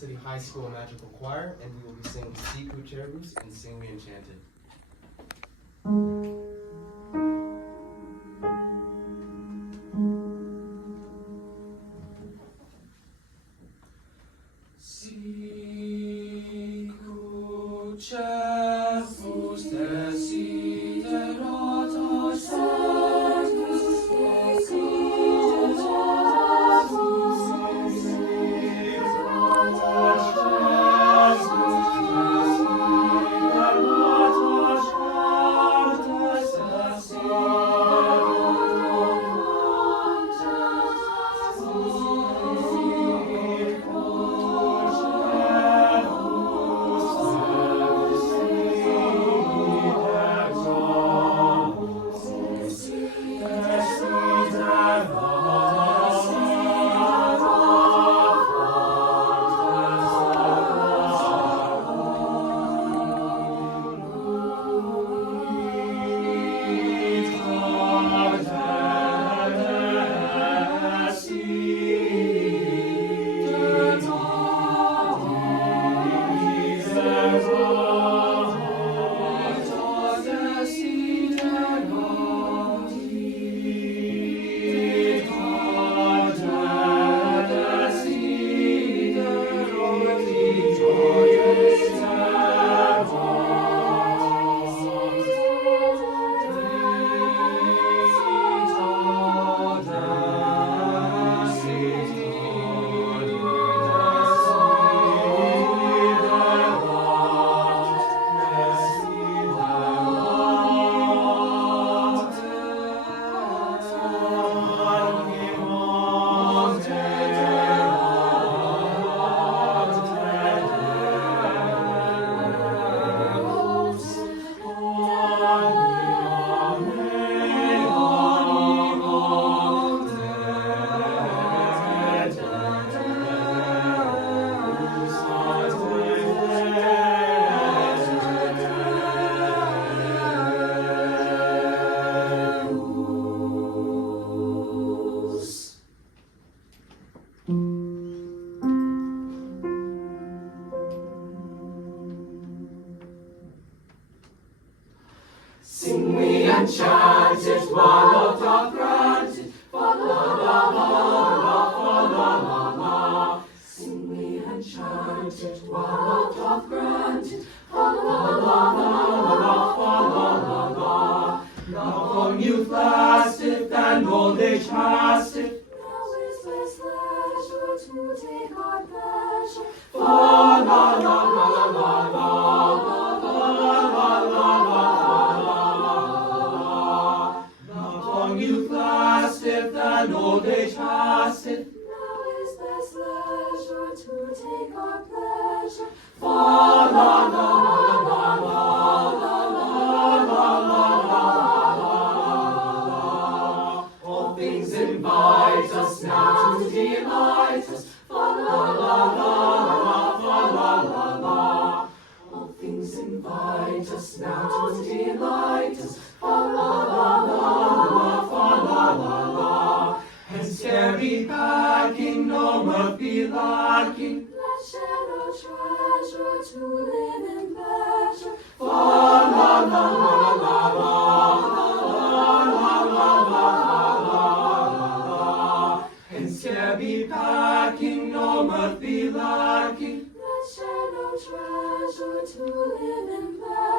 City High School Magical Choir, and we will be singing Siku Cherubs and Sing We Enchanted. Siku Cherubs desiderata secus Sing we enchanted, while all are granted, fa la la la la, fa la la la. Sing we enchanted, while all are granted, fa la la la la, fa la la la. Love on youth lasteth, and old age pasteth. Now is less leisure to take our pleasure. Fa la la la la la, la la la la. Youth lasteth, and old age passeth. Now is less leisure to take our pleasure. Fa la la la la la la la la la. All things invite us now to delight us. Fa la la la la, fa la la la. All things invite us now to delight us. Fa la la la la. Hence carry packing, no mirth be lacking. Let's share our treasure to live in pleasure. Fa la la la la la la la la la. Hence carry packing, no mirth be lacking. Let's share our treasure to live in pleasure.